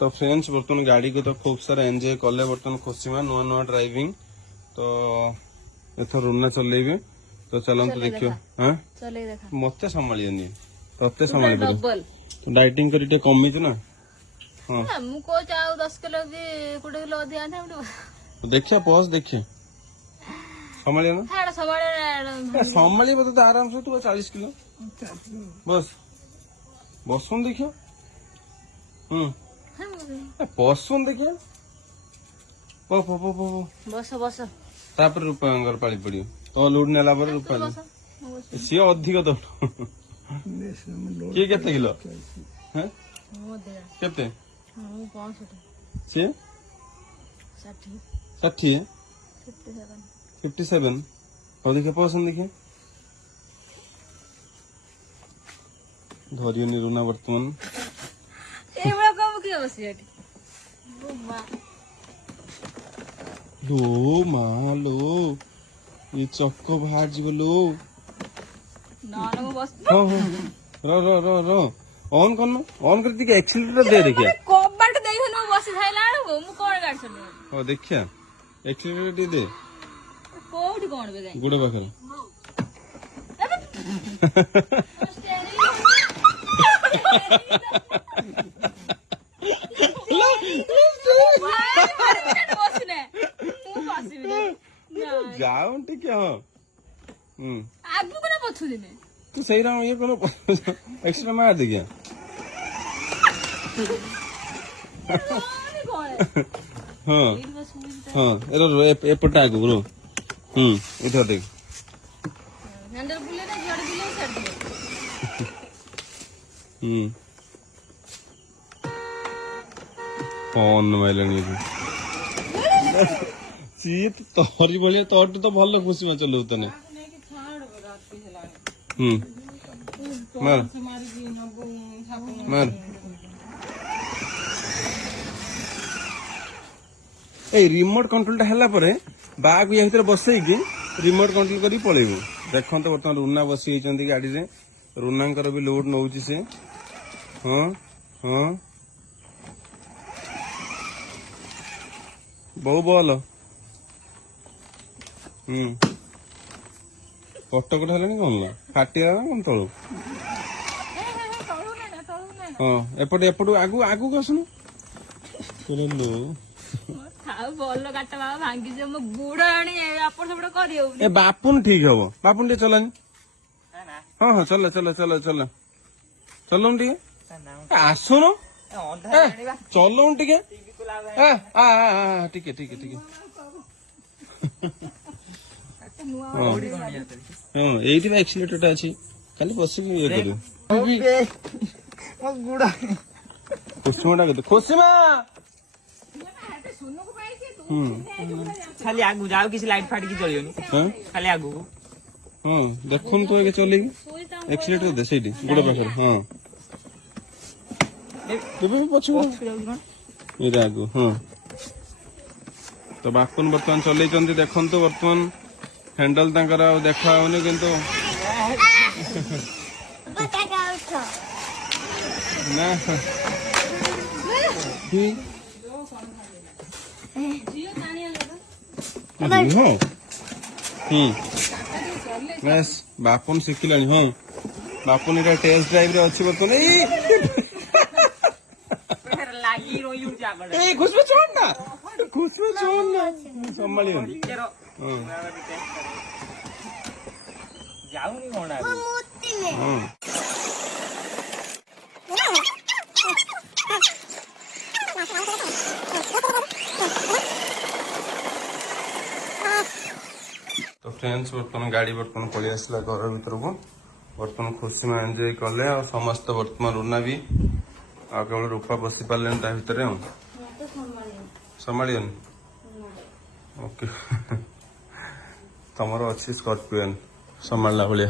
तो फ्रेंड्स बर्तमान गाड़ी को तो खूब सारा एंजॉय कले बर्तमान खुशी में नुआ नुआ ड्राइविंग तो एथर रुना चलेबे तो चलंतु देखियो हां चले देखा मते संभालियनी तते संभाली डबल डाइटिंग करी टे कमी ना हां मु को चाउ 10 किलो की 20 किलो अधिया था तो देखिया पॉज देखिए संभालियो ना हां संभाली तो आराम से तू 40 किलो बस बसुन देखियो पसुन देखिए बस बस तापर रूपांगर पाली पड़ियो तो लोड नेला पर रूपा सी अधिक तो किए केते किलो हैं केते सी 60 57 और देखिए पसंद देखिए धरियो निरुना वर्तमान एवढा कम की बसियाटी लो मालो ये चक्को बाहर जीव लो ना ना बस रो ऑन करना ऑन कर दिखे एक्सीलरेटर दे देखिए कोबाट देई हनु बस थाइला मु कोन गाड़ी चले ओ देखिया एक्सीलरेटर दे कोउठी कोन बे गई गुडे पाखर जाओ ठीक है आगु कोन पछु दिने तू सही रहा ये कोनो एक्स्ट्रा मार दे गया हाँ हाँ एरो एपटा आगु ब्रो इधर देख हैंडल बुले ना जोड़ बुले छड़ दे फोन माइलनी सी तो तोरी भलिया तोट तो भल खुशी में चलो तने मार मार ए रिमोट कंट्रोल टा हला परे बाग या भीतर बसई की रिमोट कंट्रोल करी पळेबो देखन तो वर्तमान रुना बसी हिचंती गाड़ी रे रुनांकर भी लोड नउची से हां हां बहु बोल कटकट है कौन ला फाटिया कौन तलू हाँ एपटे एपटू आगु आगु आसुनु लो बोल गाटा बाबा भांगी जे मो बुढ़ाणी आपन सबड करियो ए बापुन ठीक हबो बापुन टे चलानी हां हां चल चल चल चल चलौं टिके आसुनु चलौं टिके ठीक है ठीक है ठीक है हाँ एठी एक्सीलेटर टा अछि खाली बस के ये करू गुडा खुशमा के खुशमा खाली आगु जाओ किसी लाइट फाट की चलियो नी हां खाली आगु हां देखुन तो के चलेगी एक्सीलेटर दे सेठी गुडा पाखर हां बेबे पछु ये आगु हां तो बापुन बर्तमान चले चंदी देखन तो बर्तमान हैंडल तांकर देखा होने किंतु ना बस बापुन शिखिलानी हाँ बापुन इटा टेस्ट ड्राइव रे अछि बर्तमान ए खुशबू छोड़ ना संभालियो जाऊनी कोन आ हां तो फ्रेंड्स बर्तमान गाड़ी बर्तमान पलि आसला घर भीतर को बर्तमान खुशी में एंजॉय कले और समस्त बर्तमान रुना भी आ केवल रूपा बसी पारे ता भीतर संभालियन ओके तमर अच्छी स्कॉर्पियन संभाला भाया